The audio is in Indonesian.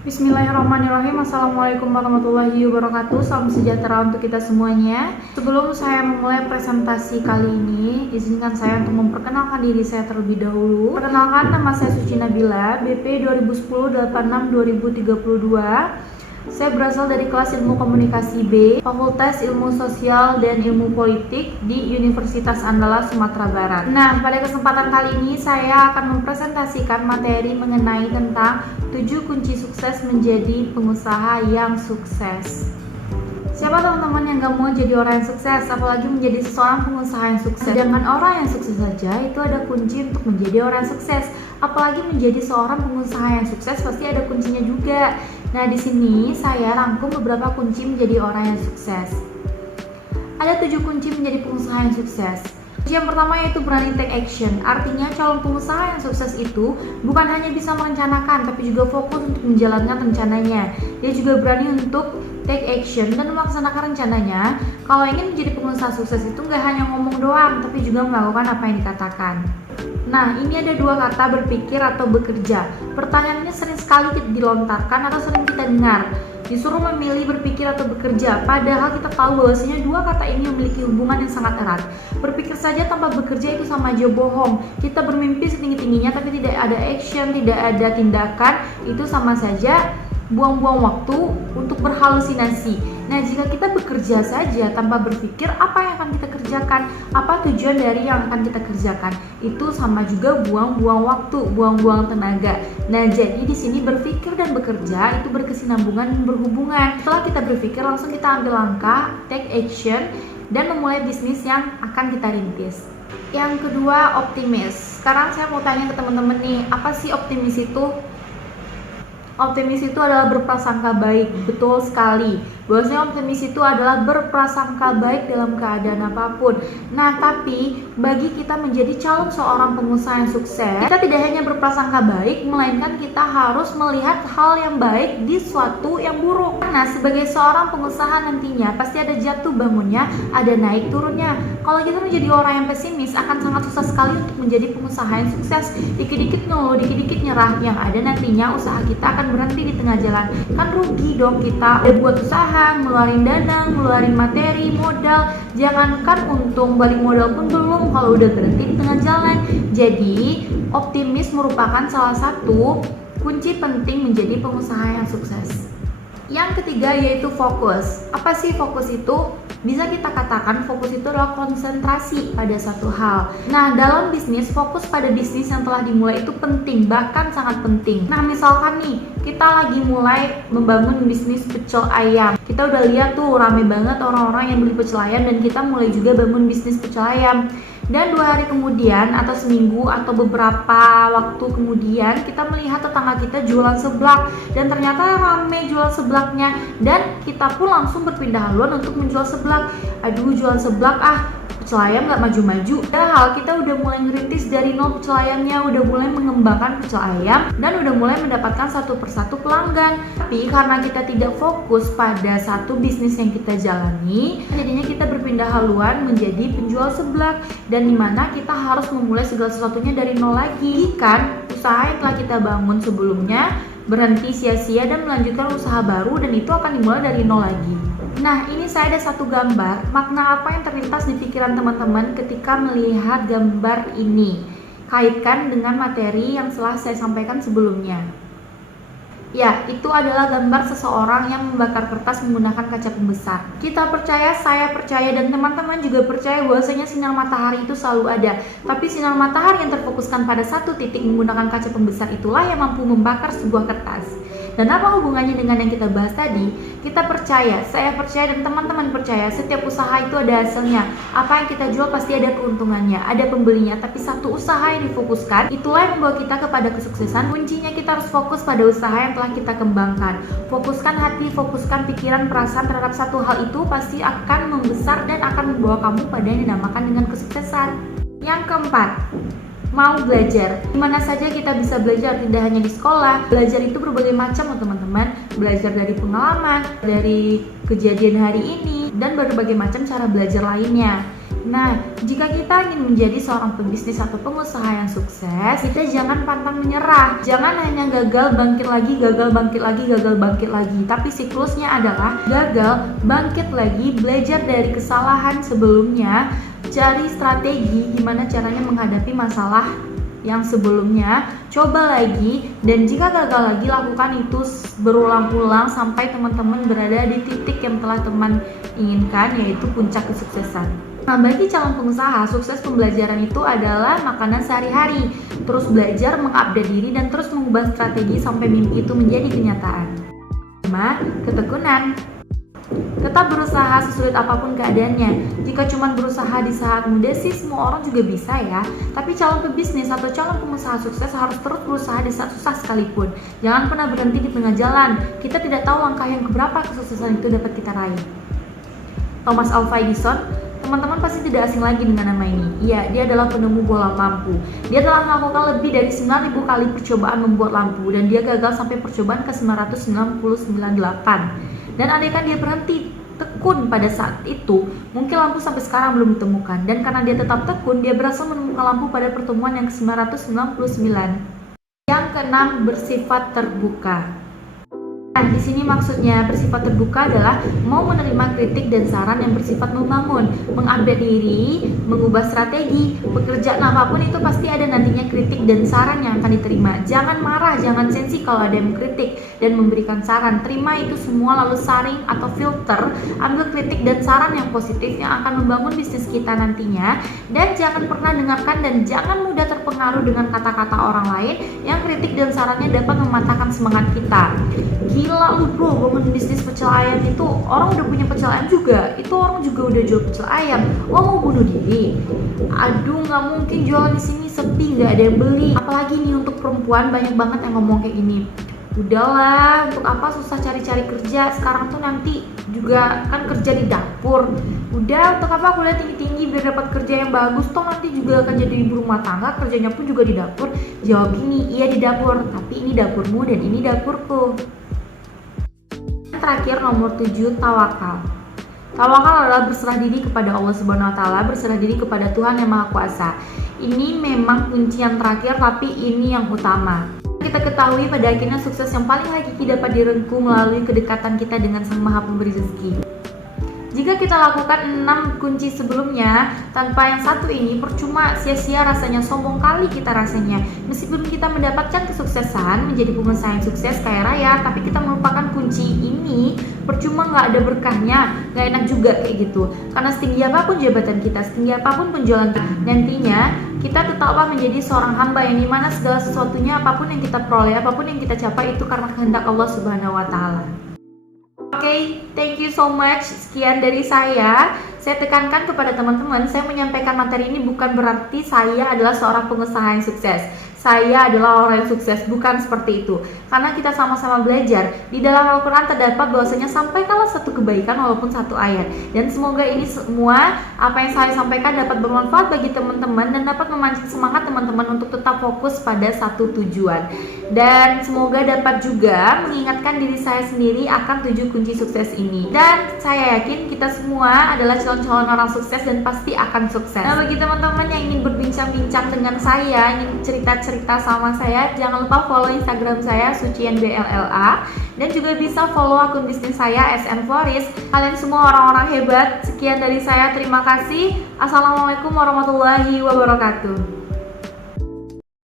Bismillahirrahmanirrahim. Assalamualaikum warahmatullahi wabarakatuh. Salam sejahtera untuk kita semuanya. Sebelum saya memulai presentasi kali ini, izinkan saya untuk memperkenalkan diri saya terlebih dahulu. Perkenalkan, nama saya Suci Nabila, BP 2010-86-2032. Saya berasal dari kelas Ilmu Komunikasi B, Fakultas Ilmu Sosial dan Ilmu Politik di Universitas Andalas, Sumatera Barat. Nah, pada kesempatan kali ini saya akan mempresentasikan materi mengenai tentang 7 kunci sukses menjadi pengusaha yang sukses. Siapa teman-teman yang gak mau jadi orang yang sukses, apalagi menjadi seorang pengusaha yang sukses? Dengan orang yang sukses saja itu ada kunci untuk menjadi orang yang sukses. Apalagi menjadi seorang pengusaha yang sukses pasti ada kuncinya juga. Nah, di sini saya rangkum beberapa kunci menjadi orang yang sukses. Ada 7 kunci menjadi pengusaha yang sukses. Kunci yang pertama yaitu berani take action. Artinya calon pengusaha yang sukses itu bukan hanya bisa merencanakan, tapi juga fokus untuk menjalankan rencananya. Dia juga berani untuk take action dan melaksanakan rencananya. Kalau ingin menjadi pengusaha sukses itu nggak hanya ngomong doang, tapi juga melakukan apa yang dikatakan. Nah, ini ada 2 kata, berpikir atau bekerja. Pertanyaan ini sering sekali dilontarkan atau sering kita dengar. Disuruh memilih berpikir atau bekerja, padahal kita tahu bahwasanya 2 kata ini memiliki hubungan yang sangat erat. Berpikir saja tanpa bekerja itu sama aja bohong. Kita bermimpi setinggi-tingginya tapi tidak ada action, tidak ada tindakan, itu sama saja buang-buang waktu untuk berhalusinasi. Nah, jika kita bekerja saja tanpa berpikir apa yang akan kita kerjakan, apa tujuan dari yang akan kita kerjakan, itu sama juga buang-buang waktu, buang-buang tenaga. Nah, jadi di sini berpikir dan bekerja itu berkesinambungan dan berhubungan. Setelah kita berpikir, langsung kita ambil langkah, take action, dan memulai bisnis yang akan kita rintis. Yang kedua, optimis. Sekarang saya mau tanya ke teman-teman nih, apa sih optimis itu? Optimis itu adalah berprasangka baik, betul sekali. Bahwasanya optimis itu adalah berprasangka baik dalam keadaan apapun. Nah, tapi bagi kita menjadi calon seorang pengusaha yang sukses, kita tidak hanya berprasangka baik, melainkan kita harus melihat hal yang baik di suatu yang buruk. Nah, sebagai seorang pengusaha nantinya pasti ada jatuh bangunnya, ada naik turunnya. Kalau kita menjadi orang yang pesimis, akan sangat susah sekali untuk menjadi pengusaha yang sukses. Dikit-dikit ngeluh, dikit-dikit nyerah, yang ada nantinya usaha kita akan berhenti di tengah jalan. Kan rugi dong kita udah buat usaha, ngeluarin dana, ngeluarin materi, modal, jangankan untung, balik modal pun belum kalau udah berhenti di tengah jalan. Jadi optimis merupakan salah satu kunci penting menjadi pengusaha yang sukses. Yang ketiga yaitu fokus. Apa sih fokus itu? Bisa kita katakan fokus itu adalah konsentrasi pada satu hal. Nah, dalam bisnis, fokus pada bisnis yang telah dimulai itu penting, bahkan sangat penting. Nah, misalkan nih, kita lagi mulai membangun bisnis pecel ayam. Kita udah lihat tuh rame banget orang-orang yang beli pecel ayam, dan kita mulai juga bangun bisnis pecel ayam. Dan 2 hari kemudian atau seminggu atau beberapa waktu kemudian kita melihat tetangga kita jualan seblak dan ternyata rame jual seblaknya, dan kita pun langsung berpindah haluan untuk menjual seblak. Aduh, jualan seblak pecel ayam gak maju-maju. Padahal kita udah mulai ngerintis dari nol pecel ayamnya, udah mulai mengembangkan pecel ayam, dan udah mulai mendapatkan satu persatu pelanggan. Tapi karena kita tidak fokus pada satu bisnis yang kita jalani, jadinya kita berpindah haluan menjadi penjual seblak, dan dimana kita harus memulai segala sesuatunya dari nol lagi. Kan usaha yang telah kita bangun sebelumnya berhenti sia-sia dan melanjutkan usaha baru, dan itu akan dimulai dari nol lagi. Nah, ini saya ada satu gambar, makna apa yang terlintas di pikiran teman-teman ketika melihat gambar ini. Kaitkan dengan materi yang telah saya sampaikan sebelumnya. Ya, itu adalah gambar seseorang yang membakar kertas menggunakan kaca pembesar. Kita percaya, saya percaya, dan teman-teman juga percaya bahwasanya sinar matahari itu selalu ada. Tapi sinar matahari yang terfokuskan pada satu titik menggunakan kaca pembesar itulah yang mampu membakar sebuah kertas. Dan apa hubungannya dengan yang kita bahas tadi? Kita percaya, saya percaya, dan teman-teman percaya setiap usaha itu ada hasilnya. Apa yang kita jual pasti ada keuntungannya, ada pembelinya. Tapi satu usaha yang difokuskan, itulah yang membawa kita kepada kesuksesan. Kuncinya kita harus fokus pada usaha yang telah kita kembangkan. Fokuskan hati, fokuskan pikiran, perasaan terhadap satu hal itu pasti akan membesar dan akan membawa kamu pada yang dinamakan dengan kesuksesan. Yang keempat, mau belajar. Dimana saja kita bisa belajar, tidak hanya di sekolah. Belajar itu berbagai macam teman-teman. Belajar dari pengalaman, dari kejadian hari ini, dan berbagai macam cara belajar lainnya. Nah, jika kita ingin menjadi seorang pebisnis atau pengusaha yang sukses, kita jangan pantang menyerah. Jangan hanya gagal bangkit lagi, gagal bangkit lagi, gagal bangkit lagi. Tapi siklusnya adalah gagal, bangkit lagi, belajar dari kesalahan sebelumnya, cari strategi gimana caranya menghadapi masalah yang sebelumnya, coba lagi, dan jika gagal lagi lakukan itu berulang-ulang sampai teman-teman berada di titik yang telah teman inginkan, yaitu puncak kesuksesan. Nah, bagi calon pengusaha, sukses pembelajaran itu adalah makanan sehari-hari. Terus belajar, mengupdate diri, dan terus mengubah strategi sampai mimpi itu menjadi kenyataan. 5. Ketekunan. Tetap berusaha sesulit apapun keadaannya. Jika cuma berusaha di saat muda sih semua orang juga bisa ya. Tapi calon pebisnis atau calon pengusaha sukses harus terus berusaha di saat susah sekalipun. Jangan pernah berhenti di tengah jalan. Kita tidak tahu langkah yang keberapa kesuksesan itu dapat kita raih. Thomas Alva Edison, teman-teman pasti tidak asing lagi dengan nama ini. Iya, dia adalah penemu bola lampu. Dia telah melakukan lebih dari 9.000 kali percobaan membuat lampu dan dia gagal sampai percobaan ke-998. Dan andaikan dia berhenti tekun pada saat itu, mungkin lampu sampai sekarang belum ditemukan. Dan karena dia tetap tekun, dia berhasil menemukan lampu pada pertemuan yang ke-999. Yang keenam, bersifat terbuka. Nah, di sini maksudnya bersifat terbuka adalah mau menerima kritik dan saran yang bersifat membangun, mengupdate diri, mengubah strategi, pekerjaan apapun itu pasti ada nantinya kritik dan saran yang akan diterima. Jangan marah, jangan sensi kalau ada yang kritik dan memberikan saran. Terima itu semua lalu saring atau filter, ambil kritik dan saran yang positif yang akan membangun bisnis kita nantinya. Dan jangan pernah dengarkan dan jangan mudah terpengaruh dengan kata-kata orang lain yang kritik dan sarannya dapat mematahkan semangat kita. Gila lu bro, bangun bisnis pecel ayam itu orang udah punya pecel ayam juga, itu orang juga udah jual pecel ayam. Lo mau bunuh diri? Aduh, nggak mungkin jualan di sini sepi, nggak ada yang beli. Apalagi nih untuk perempuan banyak banget yang ngomong kayak gini. Udahlah, untuk apa susah cari-cari kerja? Sekarang tuh nanti juga kan kerja di dapur. Udah, untuk apa kuliah tinggi-tinggi biar dapat kerja yang bagus? Toh nanti juga akan jadi ibu rumah tangga, kerjanya pun juga di dapur. Jawab gini, iya di dapur, tapi ini dapurmu dan ini dapurku. Terakhir nomor 7, tawakal. Tawakal adalah berserah diri kepada Allah Subhanahu wa taala, berserah diri kepada Tuhan yang Maha Kuasa. Ini memang kunci yang terakhir tapi ini yang utama. Kita ketahui pada akhirnya sukses yang paling hakiki dapat direngkuh melalui kedekatan kita dengan Sang Maha Pemberi rezeki. Jika kita lakukan 6 kunci sebelumnya tanpa yang satu ini, percuma, sia-sia rasanya, sombong kali kita rasanya. Meskipun kita mendapatkan kesuksesan, menjadi pengusaha yang sukses, kaya raya, tapi kita melupakan kunci ini, percuma, nggak ada berkahnya, nggak enak juga kayak gitu. Karena setinggi apapun jabatan kita, setinggi apapun penjualan kita, nantinya kita tetaplah menjadi seorang hamba yang dimana segala sesuatunya, apapun yang kita peroleh, apapun yang kita capai itu karena kehendak Allah Subhanahu wa taala. Oke, thank you so much. Sekian dari saya. Saya tekankan kepada teman-teman, saya menyampaikan materi ini bukan berarti saya adalah seorang pengusaha yang sukses. Saya adalah orang yang sukses, bukan seperti itu. Karena kita sama-sama belajar. Di dalam Al-Quran terdapat bahwasanya sampaikanlah satu kebaikan walaupun satu ayat. Dan semoga ini semua, apa yang saya sampaikan dapat bermanfaat bagi teman-teman dan dapat memancing semangat teman-teman untuk tetap fokus pada satu tujuan. Dan semoga dapat juga mengingatkan diri saya sendiri akan 7 kunci sukses ini. Dan saya yakin kita semua adalah calon-calon orang sukses dan pasti akan sukses. Nah, bagi teman-teman yang ingin berbincang-bincang dengan saya, ingin cerita sama saya, jangan lupa follow Instagram saya sucianblla dan juga bisa follow akun bisnis saya SN Floris. Kalian semua orang-orang hebat. Sekian dari saya, terima kasih. Assalamualaikum warahmatullahi wabarakatuh.